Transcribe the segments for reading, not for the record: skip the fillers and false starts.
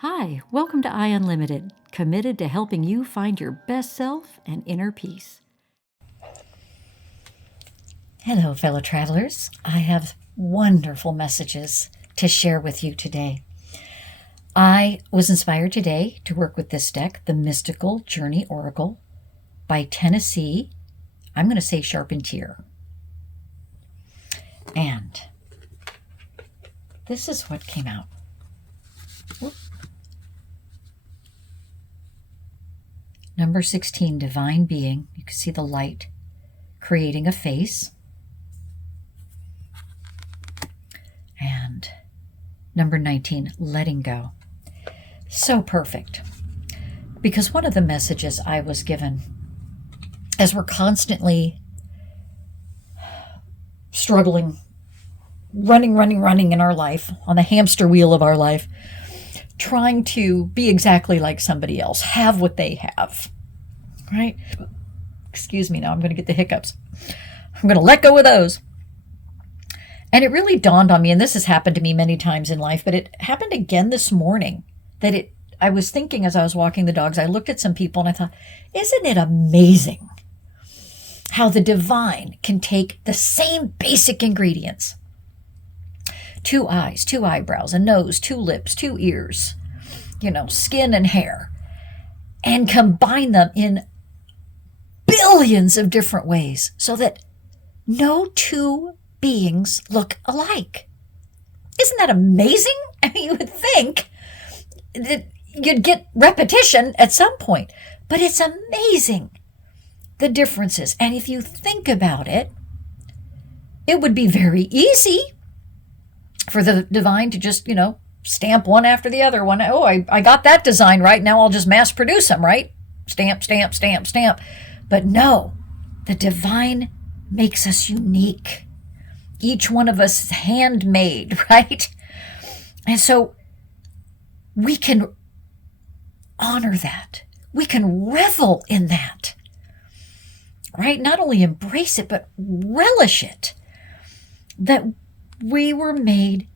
Hi, welcome to I Unlimited, committed to helping you find your best self and inner peace. Hello, fellow travelers. I have wonderful messages to share with you today. I was inspired today to work with this deck, the Mystical Journey Oracle by Tennessee, I'm going to say Charpentier. And this is what came out. Number 16, Divine Being. You can see the light creating a face. And number 19, Letting Go. So perfect. Because one of the messages I was given, as we're constantly struggling, running in our life, on the hamster wheel of our life, trying to be exactly like somebody else, have what they have, right? Excuse me, now I'm going to get the hiccups. I'm going to let go of those. And it really dawned on me, and this has happened to me many times in life, but it happened again this morning, that I was thinking as I was walking the dogs, I looked at some people and I thought, isn't it amazing how the divine can take the same basic ingredients, 2 eyes, 2 eyebrows, a nose, 2 lips, 2 ears, skin and hair, and combine them in billions of different ways so that no 2 beings look alike. Isn't that amazing? I mean, you would think that you'd get repetition at some point, but it's amazing, the differences. And if you think about it, it would be very easy for the divine to just, stamp one after the other one. Oh, I got that design right. Now I'll just mass produce them, right? Stamp, stamp, stamp, stamp. But no, the divine makes us unique. Each one of us is handmade, right? And so we can honor that. We can revel in that, right? Not only embrace it, but relish it. That we were made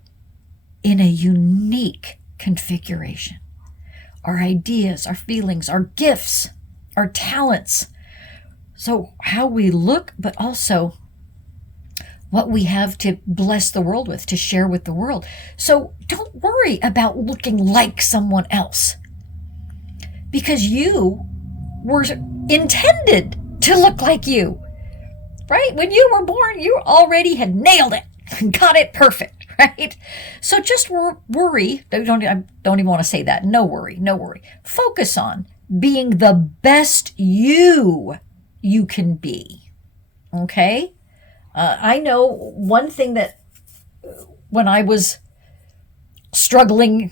in a unique configuration. Our ideas, our feelings, our gifts, our talents. So how we look, but also what we have to bless the world with, to share with the world. So don't worry about looking like someone else, because you were intended to look like you, right? When you were born, you already had nailed it and got it perfect, right? So just worry. Don't even want to say that. No worry. Focus on being the best you can be, okay? I know one thing that when I was struggling,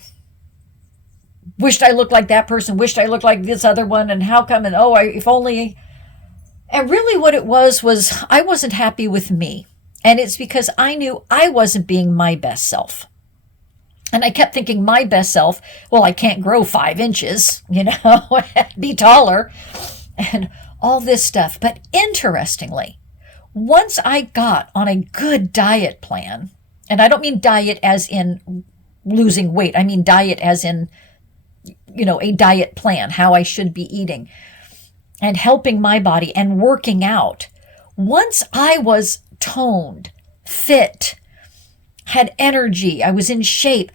wished I looked like that person, wished I looked like this other one, and how come, and if only. And really what it was I wasn't happy with me. And it's because I knew I wasn't being my best self. And I kept thinking my best self, well, I can't grow 5 inches, be taller, and all this stuff. But interestingly, once I got on a good diet plan, and I don't mean diet as in losing weight, I mean diet as in, a diet plan, how I should be eating, and helping my body and working out. Once I was toned, fit, had energy, I was in shape,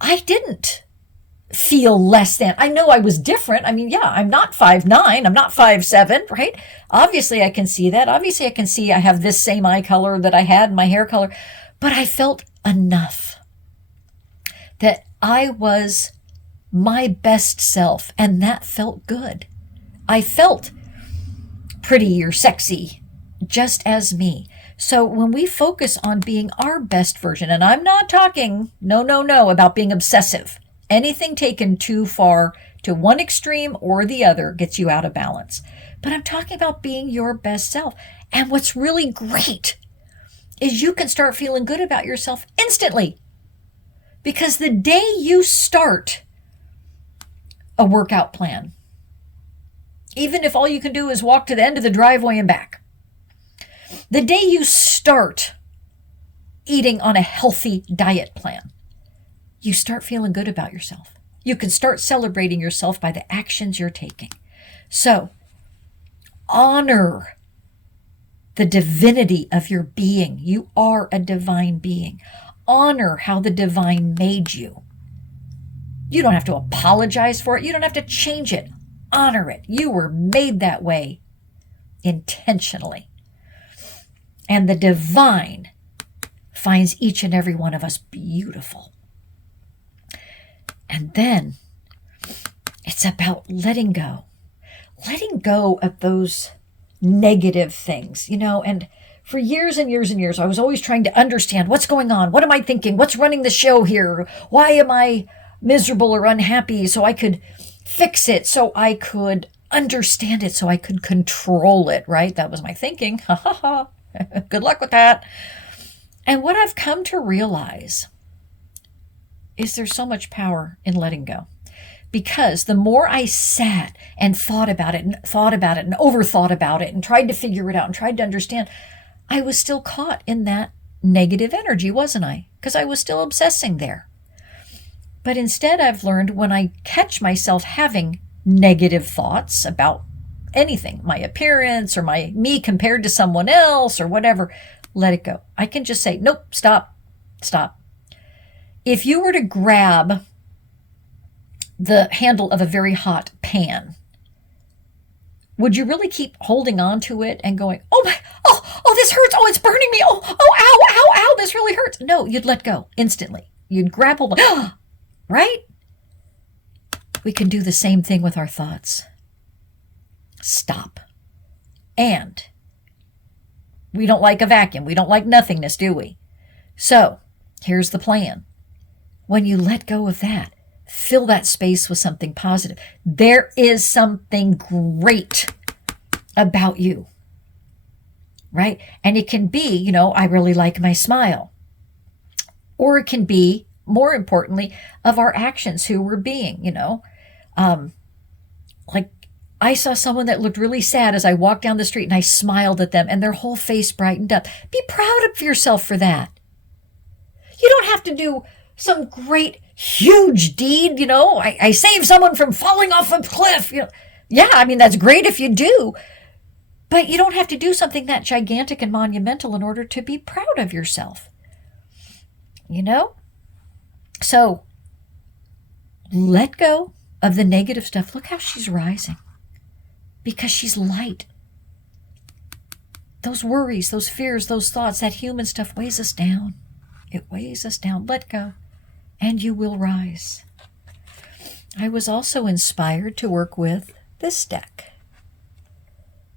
I didn't feel less than. I know I was different. I mean, yeah, I'm not 5'9", I'm not 5'7", right? Obviously I can see that. Obviously I can see I have this same eye color that I had, my hair color, but I felt enough that I was my best self, and that felt good. I felt pretty or sexy, just as me. So when we focus on being our best version, and I'm not talking, no, about being obsessive. Anything taken too far to one extreme or the other gets you out of balance. But I'm talking about being your best self. And what's really great is you can start feeling good about yourself instantly. Because the day you start a workout plan, even if all you can do is walk to the end of the driveway and back, the day you start eating on a healthy diet plan, you start feeling good about yourself. You can start celebrating yourself by the actions you're taking. So, honor the divinity of your being. You are a divine being. Honor how the divine made you. You don't have to apologize for it. You don't have to change it. Honor it. You were made that way intentionally. And the divine finds each and every one of us beautiful. And then it's about letting go. Letting go of those negative things, and for years and years and years, I was always trying to understand what's going on. What am I thinking? What's running the show here? Why am I miserable or unhappy? So I could fix it, so I could understand it, so I could control it, right? That was my thinking. Ha ha ha. Good luck with that. And what I've come to realize is there's so much power in letting go. Because the more I sat and thought about it and overthought about it and tried to figure it out and tried to understand, I was still caught in that negative energy, wasn't I? Because I was still obsessing there. But instead, I've learned when I catch myself having negative thoughts about anything, my appearance or me compared to someone else or whatever, let it go. I can just say, nope, stop. If you were to grab the handle of a very hot pan, would you really keep holding on to it and going, oh, this hurts. Oh, it's burning me. Oh, ow, this really hurts. No, you'd let go instantly. You'd grab hold of, right? We can do the same thing with our thoughts. Stop. And we don't like a vacuum. We don't like nothingness, do we? So here's the plan. When you let go of that, fill that space with something positive. There is something great about you, right? And it can be, I really like my smile. Or it can be, more importantly, of our actions, who we're being, like I saw someone that looked really sad as I walked down the street and I smiled at them and their whole face brightened up. Be proud of yourself for that. You don't have to do some great, huge deed, I saved someone from falling off a cliff. Yeah, that's great if you do. But you don't have to do something that gigantic and monumental in order to be proud of yourself. So let go of the negative stuff. Look how she's rising. Because she's light. Those worries, those fears, those thoughts, that human stuff weighs us down. It weighs us down. Let go. And you will rise. I was also inspired to work with this deck,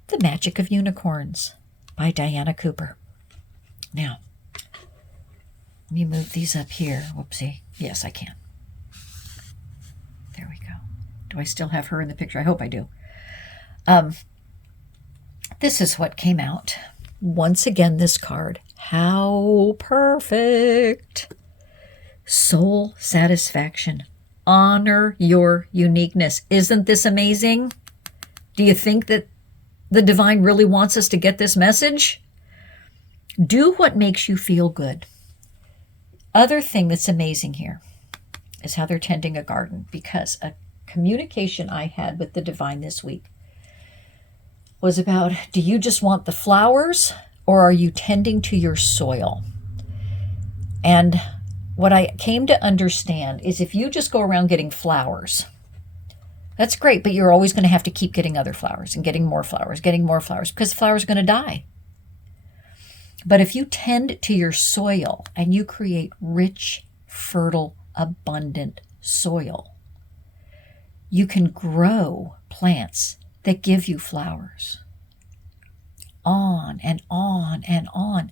The Magic of Unicorns by Diana Cooper. Now, let me move these up here. Whoopsie. Yes, I can. There we go. Do I still have her in the picture? I hope I do. This is what came out. Once again, this card. How perfect. Soul satisfaction. Honor your uniqueness. Isn't this amazing? Do you think that the divine really wants us to get this message? Do what makes you feel good. Other thing that's amazing here is how they're tending a garden, because a communication I had with the divine this week was about, do you just want the flowers or are you tending to your soil? And what I came to understand is if you just go around getting flowers, that's great, but you're always going to have to keep getting other flowers and getting more flowers, because flowers are going to die. But if you tend to your soil and you create rich, fertile, abundant soil, you can grow plants that give you flowers. On and on and on.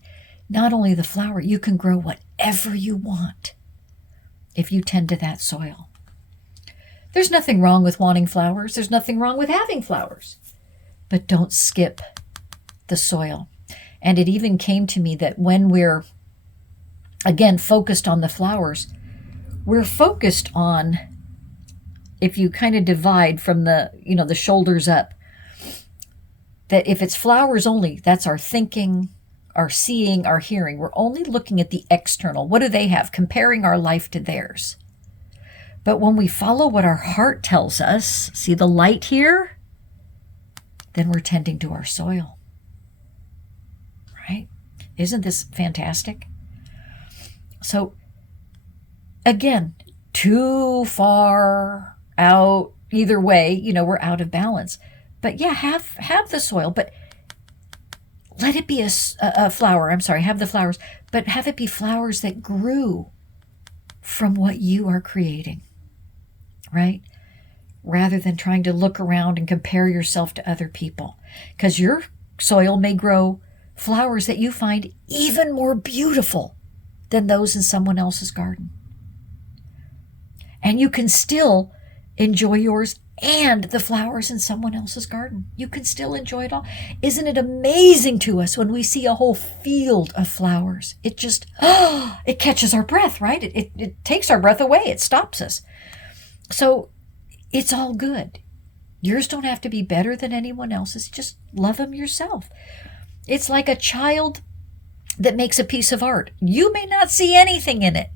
Not only the flower, you can grow whatever you want if you tend to that soil. There's nothing wrong with wanting flowers. There's nothing wrong with having flowers. But don't skip the soil. And it even came to me that when we're, again, focused on the flowers, we're focused on, if you kind of divide from the shoulders up, that if it's flowers only, that's our thinking, our seeing, our hearing. We're only looking at the external. What do they have? Comparing our life to theirs. But when we follow what our heart tells us, see the light here? Then we're tending to our soil. Right? Isn't this fantastic? So, again, too far out, either way, we're out of balance. But yeah, have the soil, but let it be a flower. I'm sorry, have the flowers, but have it be flowers that grew from what you are creating, right? Rather than trying to look around and compare yourself to other people. Because your soil may grow flowers that you find even more beautiful than those in someone else's garden. And you can still enjoy yours and the flowers in someone else's garden. You can still enjoy it all. Isn't it amazing to us when we see a whole field of flowers? It just, it catches our breath, right? It takes our breath away. It stops us. So it's all good. Yours don't have to be better than anyone else's. Just love them yourself. It's like a child that makes a piece of art. You may not see anything in it,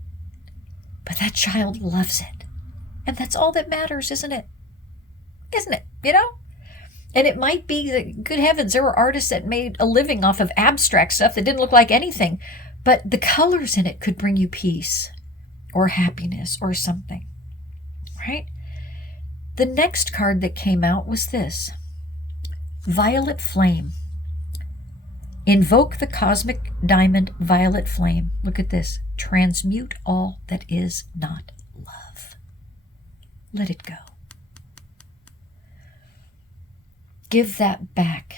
but that child loves it. And that's all that matters, isn't it? Isn't it? And it might be that, good heavens, there were artists that made a living off of abstract stuff that didn't look like anything, but the colors in it could bring you peace or happiness or something, right? The next card that came out was this, Violet Flame. Invoke the cosmic diamond violet flame. Look at this. Transmute all that is not love. Let it go. Give that back.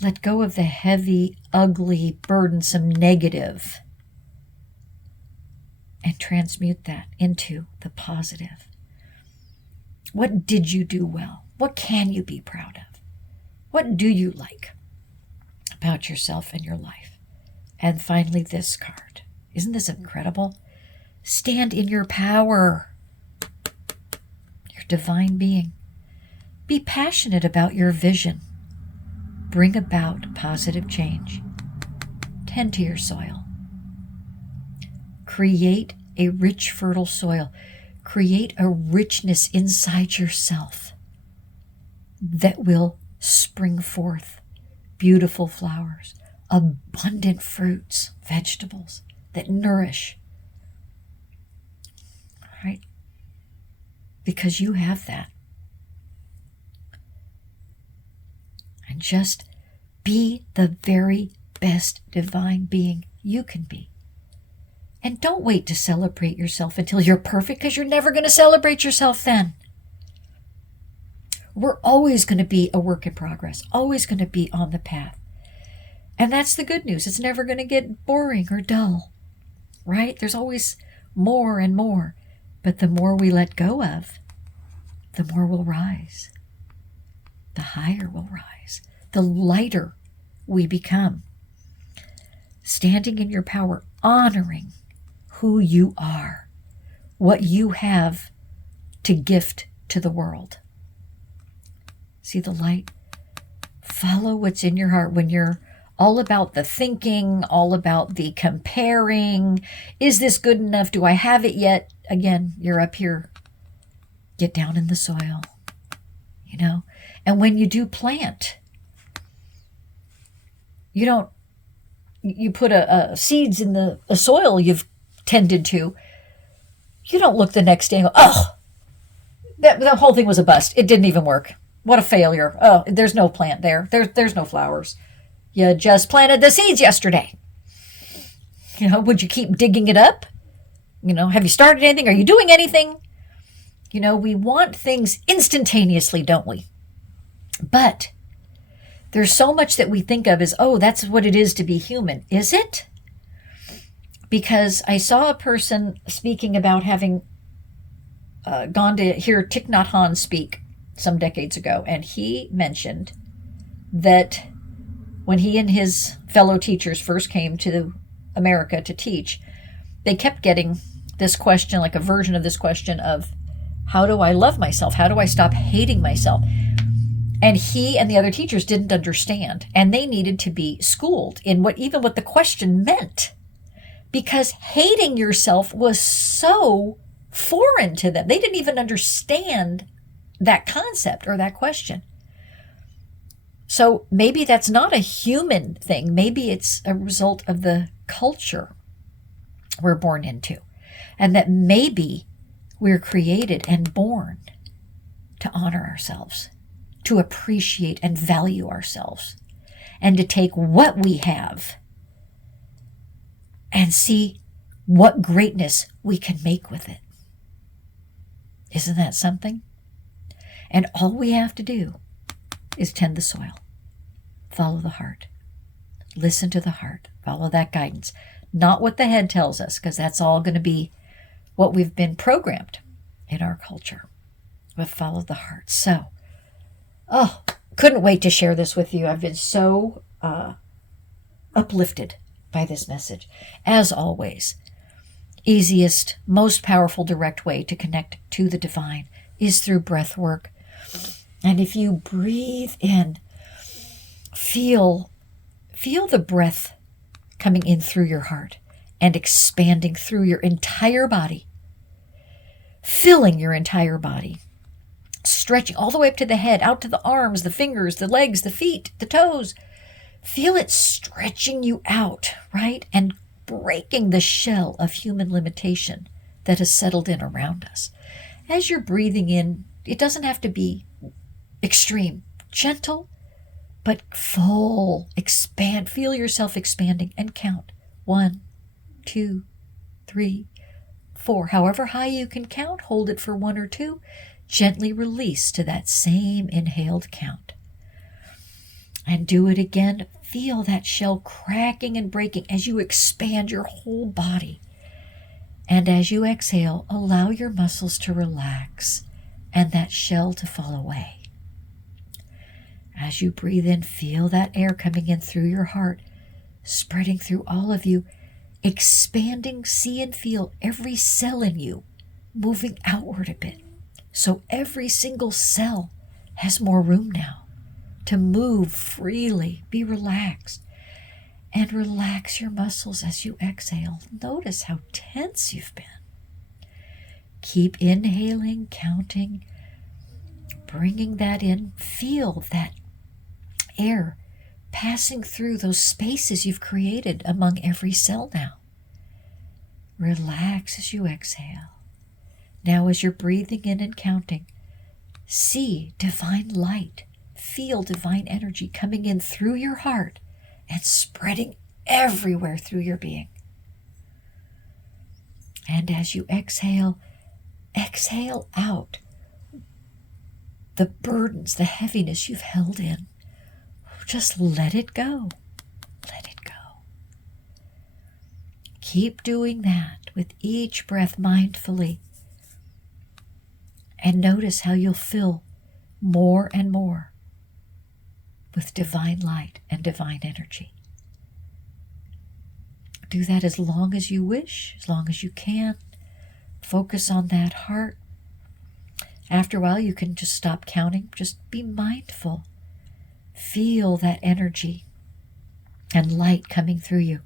Let go of the heavy, ugly, burdensome negative and transmute that into the positive. What did you do well? What can you be proud of? What do you like about yourself and your life? And finally, this card. Isn't this incredible? Stand in your power, your divine being. Be passionate about your vision. Bring about positive change. Tend to your soil. Create a rich, fertile soil. Create a richness inside yourself that will spring forth beautiful flowers, abundant fruits, vegetables that nourish. Right? Because you have that. And just be the very best divine being you can be. And don't wait to celebrate yourself until you're perfect, because you're never going to celebrate yourself then. We're always going to be a work in progress, always going to be on the path. And that's the good news. It's never going to get boring or dull, right? There's always more and more. But the more we let go of, the more we'll rise. The higher we'll rise. The lighter we become. Standing in your power, honoring who you are, what you have to gift to the world. See the light? Follow what's in your heart. When you're all about the thinking, all about the comparing, is this good enough? Do I have it yet? Again, you're up here. Get down in the soil, And when you do plant, you put seeds in the soil you've tended to. You don't look the next day and go, oh, that whole thing was a bust. It didn't even work. What a failure. Oh, there's no plant there. There's no flowers. You just planted the seeds yesterday. Would you keep digging it up? Have you started anything? Are you doing anything? We want things instantaneously, don't we? But there's so much that we think of as, oh, that's what it is to be human. Is it? Because I saw a person speaking about having gone to hear Thich Nhat Hanh speak some decades ago, and he mentioned that when he and his fellow teachers first came to America to teach, they kept getting this question, like a version of this question of, how do I love myself? How do I stop hating myself? And he and the other teachers didn't understand, and they needed to be schooled in what the question meant. because hating yourself was so foreign to them. They didn't even understand that concept or that question. So maybe that's not a human thing. Maybe it's a result of the culture we're born into. And that maybe we're created and born to honor ourselves, to appreciate and value ourselves, and to take what we have and see what greatness we can make with it. Isn't that something? And all we have to do is tend the soil, follow the heart, listen to the heart, follow that guidance, not what the head tells us, because that's all going to be what we've been programmed in our culture, but follow the heart. So, couldn't wait to share this with you. I've been so uplifted by this message. As always, easiest, most powerful, direct way to connect to the divine is through breath work. And if you breathe in, feel the breath coming in through your heart and expanding through your entire body, filling your entire body, stretching all the way up to the head, out to the arms, the fingers, the legs, the feet, the toes. Feel it stretching you out, right? And breaking the shell of human limitation that has settled in around us. As you're breathing in, it doesn't have to be extreme, gentle, but full. Expand, feel yourself expanding and count. 1, 2, 3, 4. However high you can count, hold it for 1 or 2. Gently release to that same inhaled count. And do it again. Feel that shell cracking and breaking as you expand your whole body. And as you exhale, allow your muscles to relax and that shell to fall away. As you breathe in, feel that air coming in through your heart, spreading through all of you, expanding, see and feel every cell in you moving outward a bit. So every single cell has more room now to move freely, be relaxed, and relax your muscles as you exhale. Notice how tense you've been. Keep inhaling, counting, bringing that in. Feel that air passing through those spaces you've created among every cell now. Relax as you exhale. Now as you're breathing in and counting, see divine light. Feel divine energy coming in through your heart and spreading everywhere through your being. And as you exhale, exhale out the burdens, the heaviness you've held in. Just let it go. Let it go. Keep doing that with each breath mindfully. And notice how you'll fill more and more with divine light and divine energy. Do that as long as you wish, as long as you can. Focus on that heart. After a while, you can just stop counting. Just be mindful. Feel that energy and light coming through you.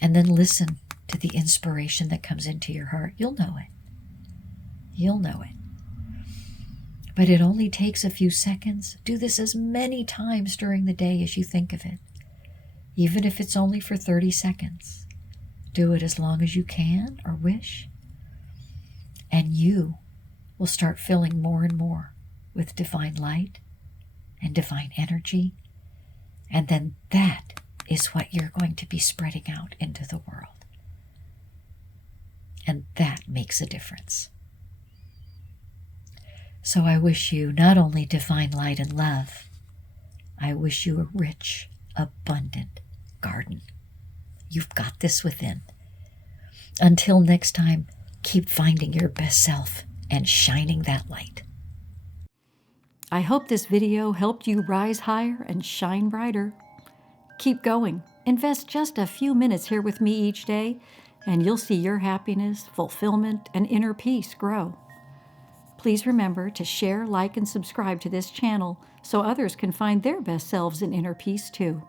And then listen to the inspiration that comes into your heart. You'll know it. You'll know it. But it only takes a few seconds. Do this as many times during the day as you think of it. Even if it's only for 30 seconds. Do it as long as you can or wish. And you will start filling more and more with divine light and divine energy. And then that is what you're going to be spreading out into the world. And that makes a difference. So I wish you not only divine light and love, I wish you a rich, abundant garden. You've got this within. Until next time, keep finding your best self and shining that light. I hope this video helped you rise higher and shine brighter. Keep going. Invest just a few minutes here with me each day, and you'll see your happiness, fulfillment, and inner peace grow. Please remember to share, like, and subscribe to this channel so others can find their best selves in inner peace too.